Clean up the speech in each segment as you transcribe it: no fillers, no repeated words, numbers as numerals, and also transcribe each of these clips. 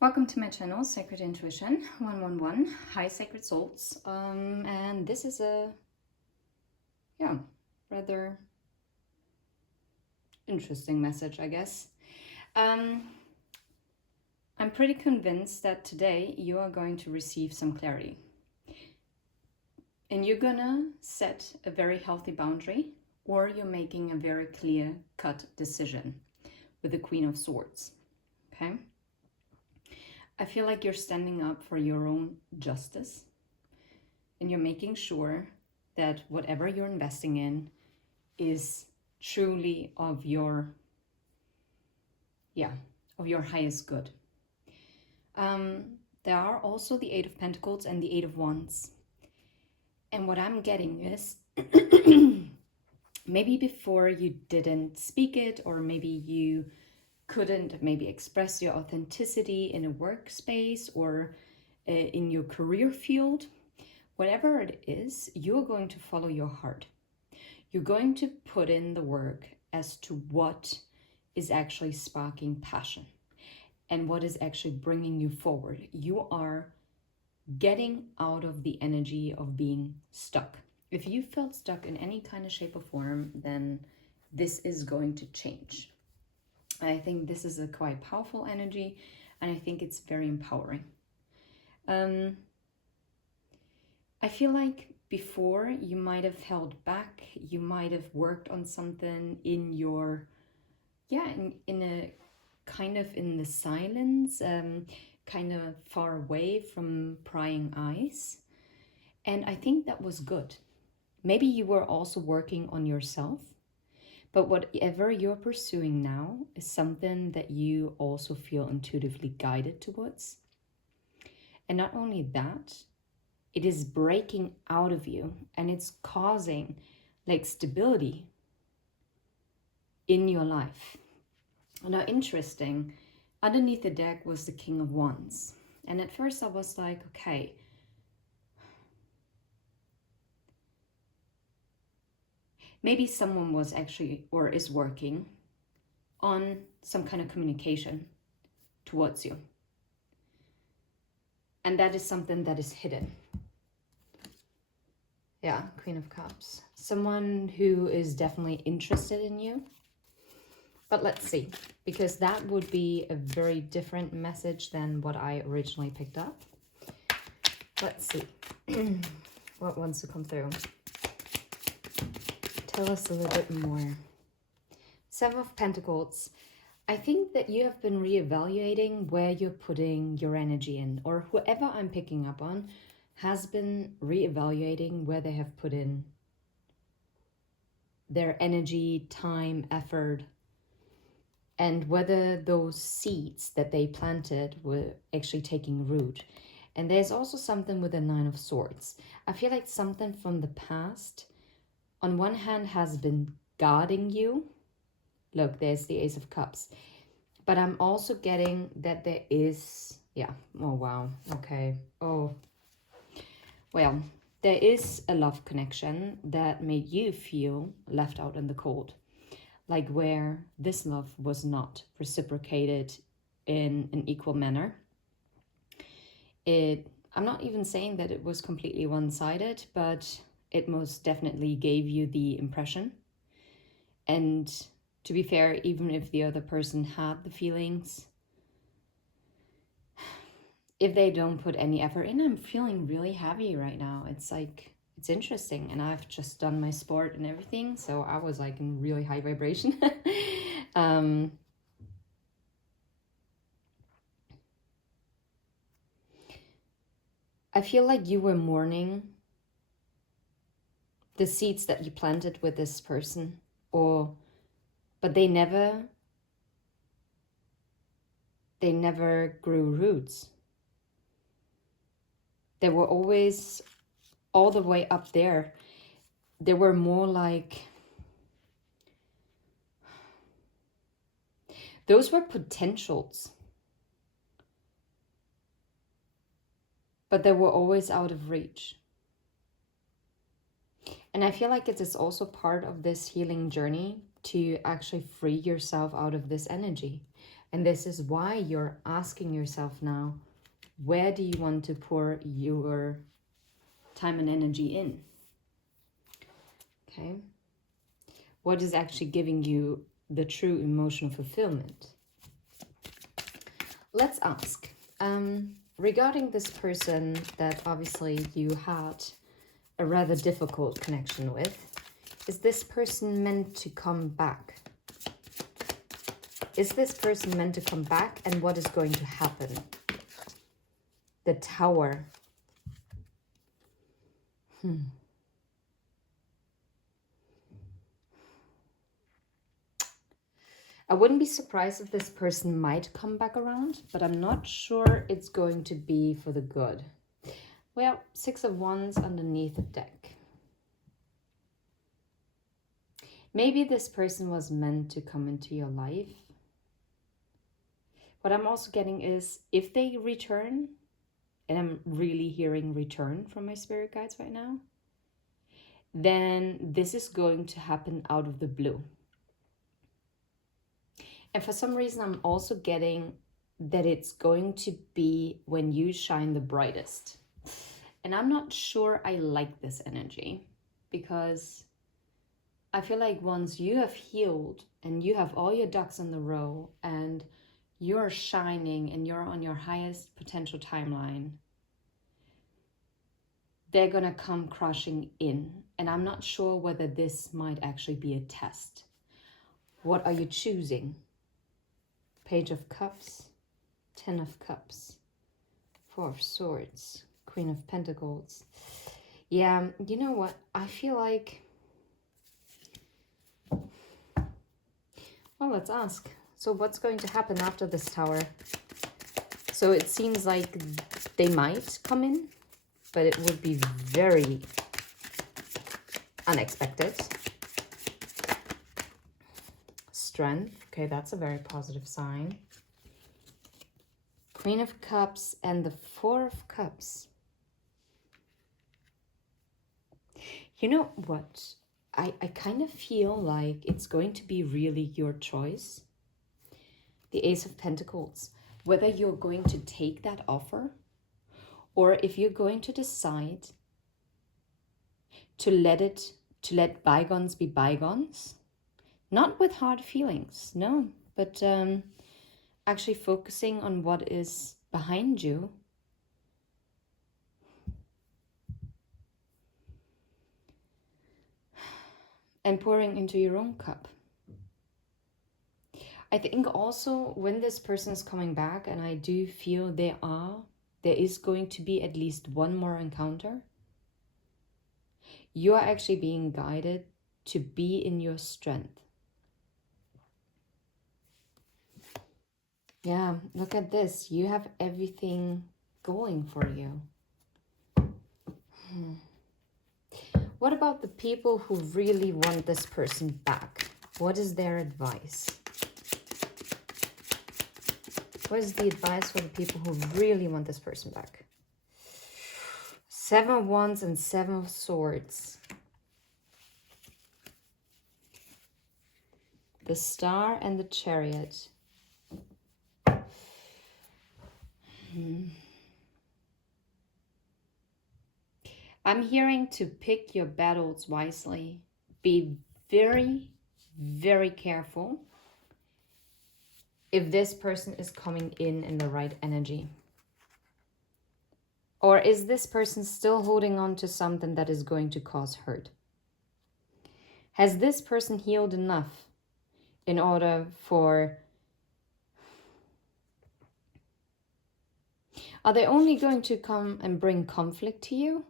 Welcome to my channel, Sacred Intuition 111. Hi, Sacred Souls. And this is a, rather interesting message, I guess. I'm pretty convinced that today you are going to receive some clarity. And you're gonna set a very healthy boundary, or you're making a very clear-cut decision with the Queen of Swords, okay? I feel like you're standing up for your own justice and you're making sure that whatever you're investing in is truly of your highest good. There are also the Eight of Pentacles and the Eight of Wands. And what I'm getting is maybe before you didn't speak it, or maybe you couldn't maybe express your authenticity in a workspace or in your career field, whatever it is, you're going to follow your heart. You're going to put in the work as to what is actually sparking passion and what is actually bringing you forward. You are getting out of the energy of being stuck. If you felt stuck in any kind of shape or form, then this is going to change. I think this is a quite powerful energy, and I think it's very empowering. I feel like before you might have held back, you might have worked on something in your, in a kind of in the silence, kind of far away from prying eyes. And I think that was good. Maybe you were also working on yourself. But whatever you're pursuing now is something that you also feel intuitively guided towards. And not only that, it is breaking out of you and it's causing like stability in your life. Now, interesting, underneath the deck was the King of Wands. And at first I was like, okay, maybe someone was actually or is working on some kind of communication towards you. And that is something that is hidden. Yeah, Queen of Cups. Someone who is definitely interested in you. But let's see, because that would be a very different message than what I originally picked up. Let's see what wants to come through. Tell us a little bit more. Seven of Pentacles. I think that you have been reevaluating where you're putting your energy in, or whoever I'm picking up on has been reevaluating where they have put in their energy, time, effort, and whether those seeds that they planted were actually taking root. And there's also something with the Nine of Swords. I feel like something from the past, on one hand, has been guarding you. Look, there's the Ace of Cups. But I'm also getting that there is, oh wow, okay. Oh, well, there is a love connection that made you feel left out in the cold. Like where this love was not reciprocated in an equal manner. I'm not even saying that it was completely one-sided, but it most definitely gave you the impression. And to be fair, even if the other person had the feelings, if they don't put any effort in, I'm feeling really heavy right now. It's like, it's interesting. And I've just done my sport and everything. So I was like in really high vibration. I feel like you were mourning the seeds that you planted with this person, but they never grew roots. They were always all the way up there. They were more like, those were potentials, but they were always out of reach. And I feel like it is also part of this healing journey to actually free yourself out of this energy. And this is why you're asking yourself now, where do you want to pour your time and energy in? Okay. What is actually giving you the true emotional fulfillment? Let's ask. Regarding this person that obviously you had a rather difficult connection with, is this person meant to come back? Is this person meant to come back, and what is going to happen? The Tower. I wouldn't be surprised if this person might come back around, but I'm not sure it's going to be for the good. Well, 6 of Wands underneath the deck. Maybe this person was meant to come into your life. What I'm also getting is, if they return, and I'm really hearing return from my spirit guides right now, then this is going to happen out of the blue. And for some reason, I'm also getting that it's going to be when you shine the brightest. And I'm not sure I like this energy, because I feel like once you have healed and you have all your ducks in the row and you're shining and you're on your highest potential timeline, they're gonna come crushing in. And I'm not sure whether this might actually be a test. What are you choosing? Page of Cups, 10 of Cups, 4 of Swords, Queen of Pentacles. Yeah, you know what? I feel like... Well, let's ask. So what's going to happen after this Tower? So it seems like they might come in, but it would be very unexpected. Strength. Okay, that's a very positive sign. Queen of Cups and the 4 of Cups. You know what? I kind of feel like it's going to be really your choice. The Ace of Pentacles. Whether you're going to take that offer, or if you're going to decide to let bygones be bygones. Not with hard feelings, no, but actually focusing on what is behind you. And pouring into your own cup. I think also when this person is coming back, and I do feel there is going to be at least one more encounter, you are actually being guided to be in your strength. Yeah, look at this. You have everything going for you. What about the people who really want this person back? What is their advice? What is the advice for the people who really want this person back? 7 of Wands and 7 of Swords. The Star and the Chariot. I'm hearing to pick your battles wisely. Be very, very careful if this person is coming in the right energy. Or is this person still holding on to something that is going to cause hurt? Has this person healed enough in order for... Are they only going to come and bring conflict to you?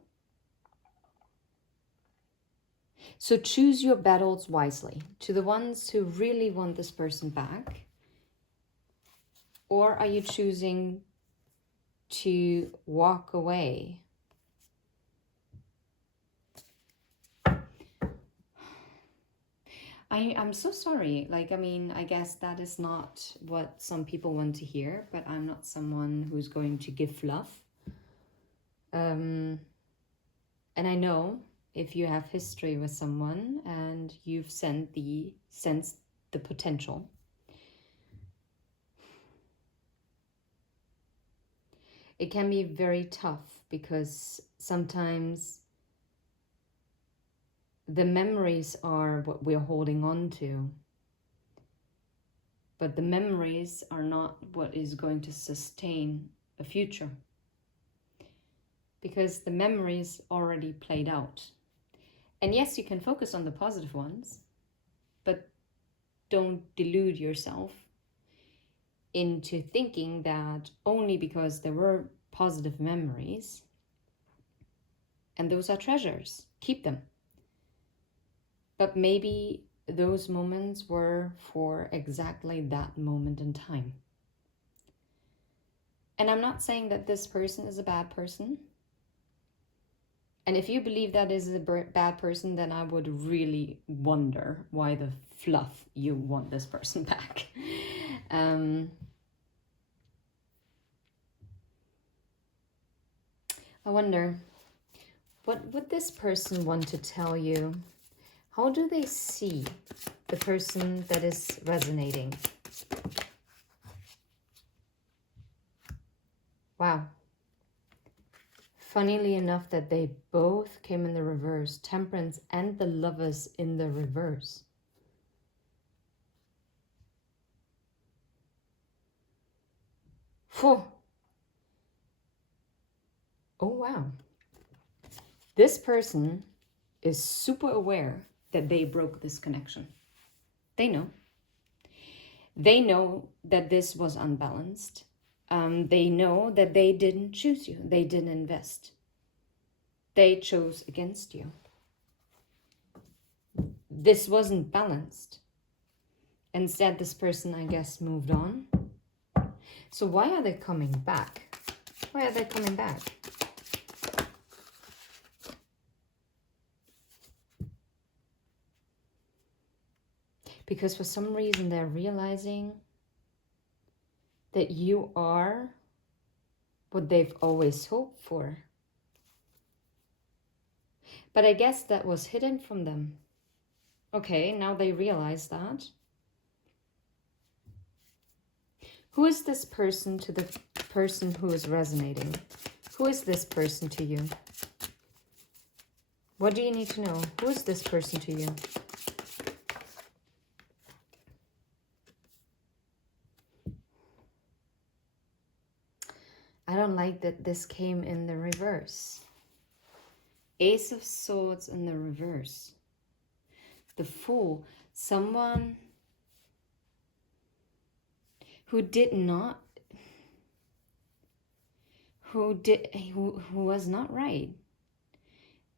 So choose your battles wisely. To the ones who really want this person back. Or are you choosing to walk away? I'm so sorry. Like, I mean, I guess that is not what some people want to hear, but I'm not someone who's going to give fluff. And I know if you have history with someone and you've sensed the potential, it can be very tough because sometimes the memories are what we're holding on to, but the memories are not what is going to sustain a future, because the memories already played out. And yes, you can focus on the positive ones, but don't delude yourself into thinking that only because there were positive memories, and those are treasures, keep them. But maybe those moments were for exactly that moment in time. And I'm not saying that this person is a bad person. And if you believe that is a bad person, then I would really wonder why the fluff you want this person back. I wonder, what would this person want to tell you? How do they see the person that is resonating? Wow. Funnily enough that they both came in the reverse. Temperance and the Lovers in the reverse. Phew. Oh, wow. This person is super aware that they broke this connection. They know. They know that this was unbalanced. They know that they didn't choose you. They didn't invest. They chose against you. This wasn't balanced. Instead, this person, I guess, moved on. So why are they coming back? Why are they coming back? Because for some reason they're realizing that you are what they've always hoped for. But I guess that was hidden from them. Okay, now they realize that. Who is this person to the person who is resonating? Who is this person to you? What do you need to know? Who is this person to you? I don't like that this came in the reverse. Ace of Swords in the reverse. The Fool. Someone who did not, who was not right.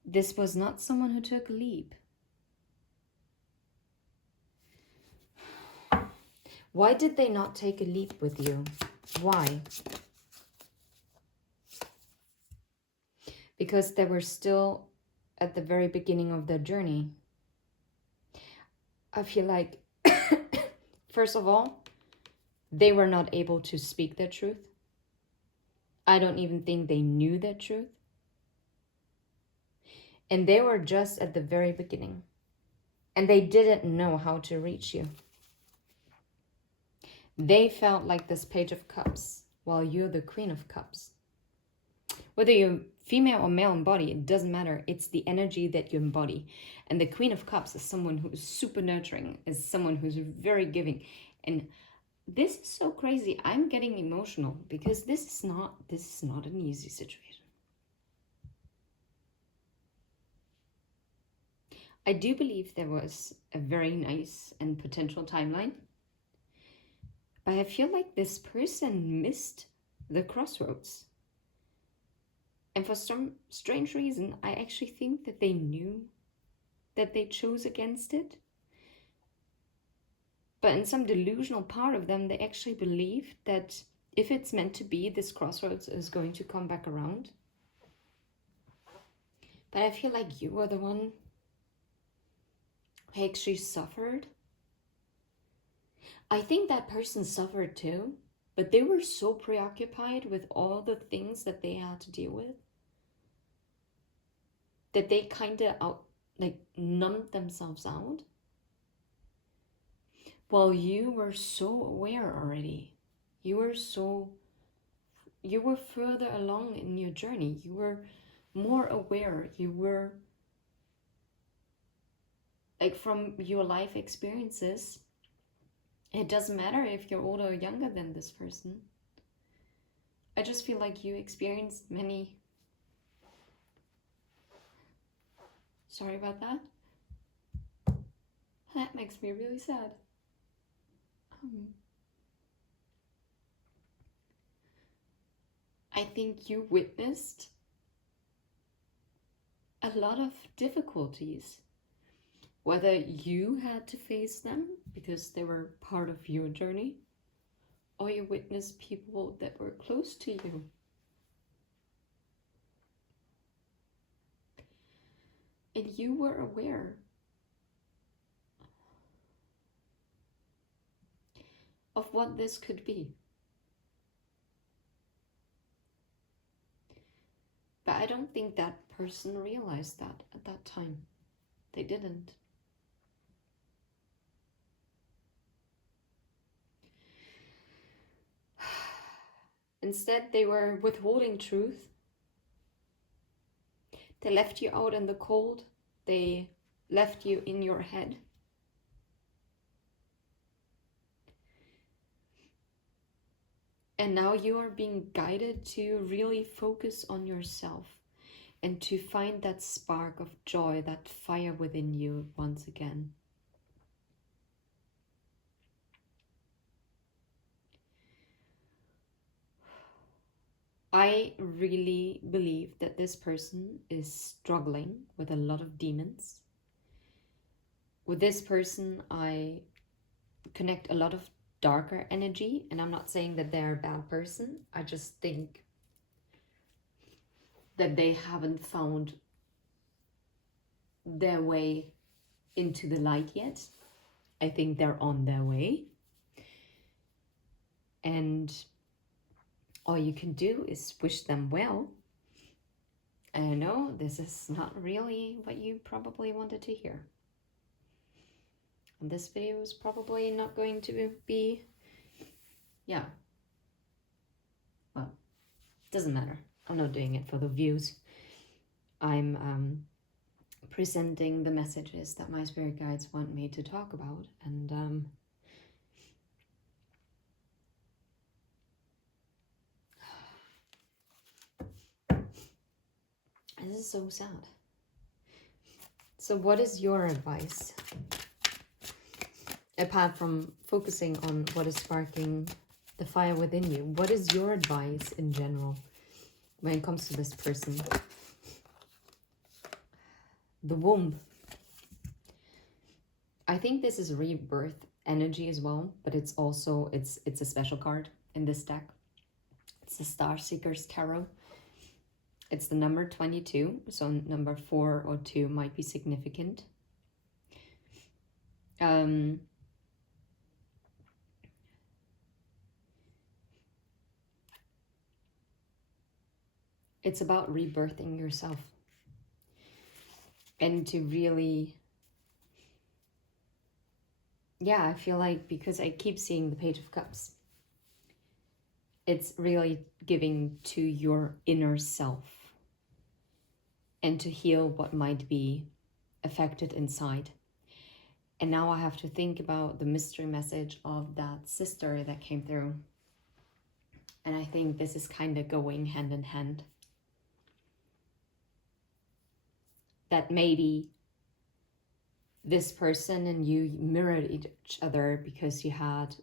This was not someone who took a leap. Why did they not take a leap with you? Why? Because they were still at the very beginning of their journey. I feel like, first of all, they were not able to speak their truth. I don't even think they knew their truth. And they were just at the very beginning. And they didn't know how to reach you. They felt like this Page of Cups, while you're the Queen of Cups. Whether you're female or male in body, it doesn't matter. It's the energy that you embody. And the Queen of Cups is someone who is super nurturing, is someone who's very giving. And this is so crazy. I'm getting emotional because this is not an easy situation. I do believe there was a very nice and potential timeline. But I feel like this person missed the crossroads. And for some strange reason, I actually think that they knew that they chose against it. But in some delusional part of them, they actually believed that if it's meant to be, this crossroads is going to come back around. But I feel like you were the one who actually suffered. I think that person suffered too, but they were so preoccupied with all the things that they had to deal with that they kind of numbed themselves out. While you were so aware already. You you were further along in your journey. You were more aware. You were, like, from your life experiences, it doesn't matter if you're older or younger than this person. I just feel like you experienced many... Sorry about that. That makes me really sad. I think you witnessed a lot of difficulties, whether you had to face them because they were part of your journey, or you witnessed people that were close to you. And you were aware of what this could be. But I don't think that person realized that at that time. They didn't. Instead, they were withholding truth. They left you out in the cold. They left you in your head. And now you are being guided to really focus on yourself and to find that spark of joy, that fire within you once again. I really believe that this person is struggling with a lot of demons. With this person, I connect a lot of darker energy, and I'm not saying that they're a bad person. I just think that they haven't found their way into the light yet. I think they're on their way. And all you can do is wish them well. I know this is not really what you probably wanted to hear. And this video is probably not going to be, well, doesn't matter. I'm not doing it for the views. I'm presenting the messages that my spirit guides want me to talk about. And this is so sad. So what is your advice? Apart from focusing on what is sparking the fire within you, what is your advice in general when it comes to this person? The womb. I think this is rebirth energy as well, but it's also, it's a special card in this deck. It's the Star Seekers Tarot. It's the number 22, so number 4 or 2 might be significant. It's about rebirthing yourself. And to really, I feel like, because I keep seeing the Page of Cups, it's really giving to your inner self and to heal what might be affected inside. And now I have to think about the mystery message of that sister that came through. And I think this is kind of going hand in hand. That maybe this person and you mirrored each other because you had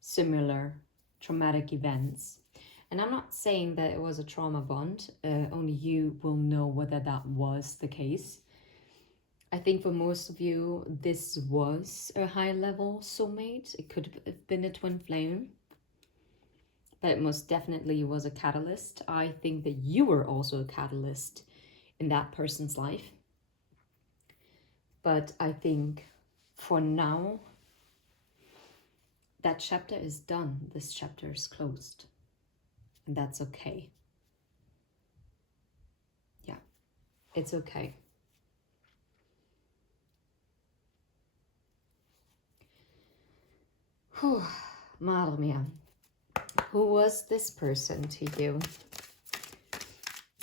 similar traumatic events. And I'm not saying that it was a trauma bond, only you will know whether that was the case. I think for most of you, this was a high-level soulmate. It could have been a twin flame, but it most definitely was a catalyst. I think that you were also a catalyst in that person's life. But I think for now, that chapter is done. This chapter is closed. And that's okay. Yeah, it's okay. Whew, madre mia. Who was this person to you?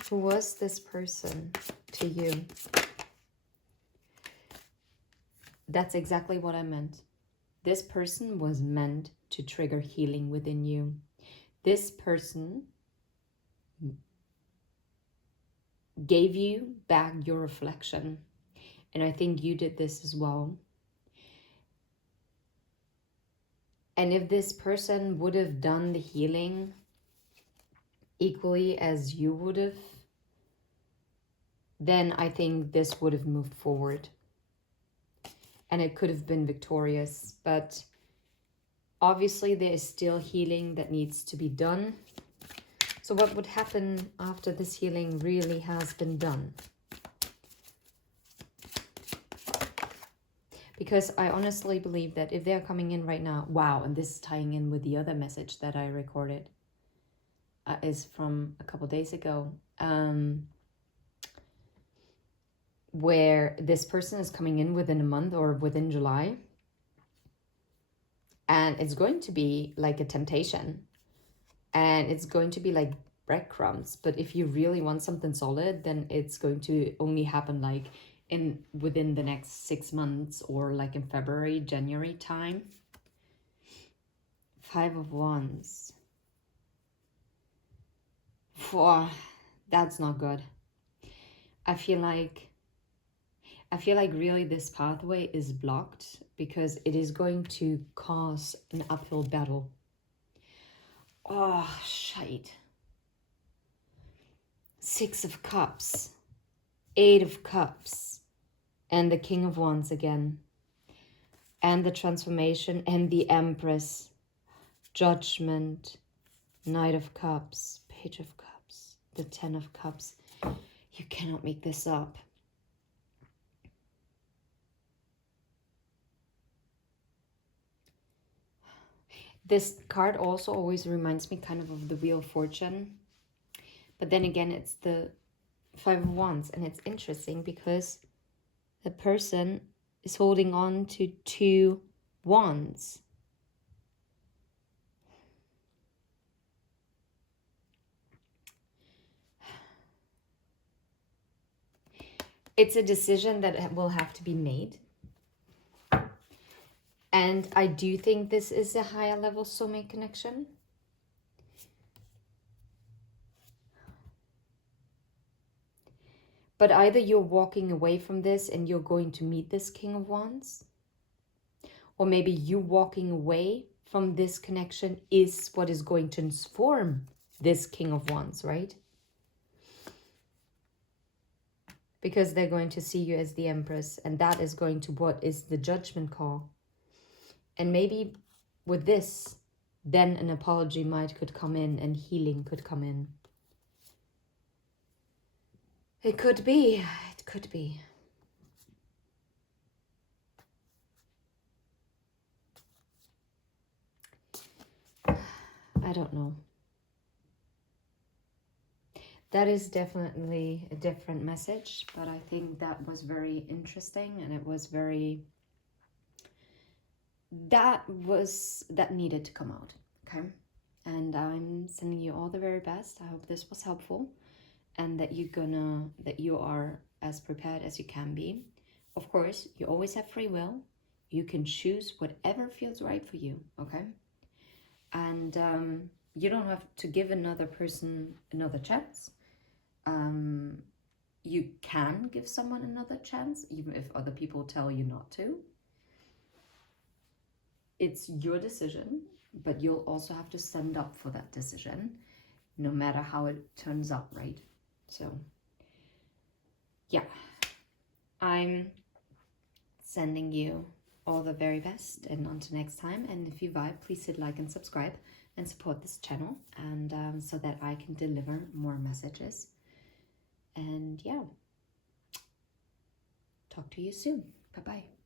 Who was this person to you? That's exactly what I meant. This person was meant to trigger healing within you. This person gave you back your reflection. And I think you did this as well. And if this person would have done the healing equally as you would have, then I think this would have moved forward. And it could have been victorious. But obviously there is still healing that needs to be done. So what would happen after this healing really has been done? Because I honestly believe that if they're coming in right now, wow, and this is tying in with the other message that I recorded, is from a couple days ago, where this person is coming in within a month or within July, and it's going to be like a temptation, and it's going to be like breadcrumbs. But if you really want something solid, then it's going to only happen like within the next 6 months, or like in February, January time. 5 of Wands. That's not good. I feel like really this pathway is blocked because it is going to cause an uphill battle. Oh, shite. 6 of Cups, 8 of Cups, and the King of Wands again, and the transformation, and the Empress, Judgment, Knight of Cups, Page of Cups, the 10 of Cups. You cannot make this up. This card also always reminds me kind of the Wheel of Fortune. But then again, it's the 5 of Wands. And it's interesting because the person is holding on to 2 wands. It's a decision that will have to be made. And I do think this is a higher level soulmate connection. But either you're walking away from this and you're going to meet this King of Wands, or maybe you walking away from this connection is what is going to transform this King of Wands, right? Because they're going to see you as the Empress, and that is going to what is the judgment call. And maybe with this, then an apology could come in and healing could come in. It could be. It could be. I don't know. That is definitely a different message, but I think that was very interesting, and it was very... That needed to come out, okay? And I'm sending you all the very best. I hope this was helpful, and that you are as prepared as you can be. Of course, you always have free will. You can choose whatever feels right for you, okay? And you don't have to give another person another chance. You can give someone another chance, even if other people tell you not to. It's your decision, but you'll also have to stand up for that decision, no matter how it turns out, right? So, yeah, I'm sending you all the very best, and until next time. And if you vibe, please hit like and subscribe and support this channel, and so that I can deliver more messages. And yeah, talk to you soon. Bye-bye.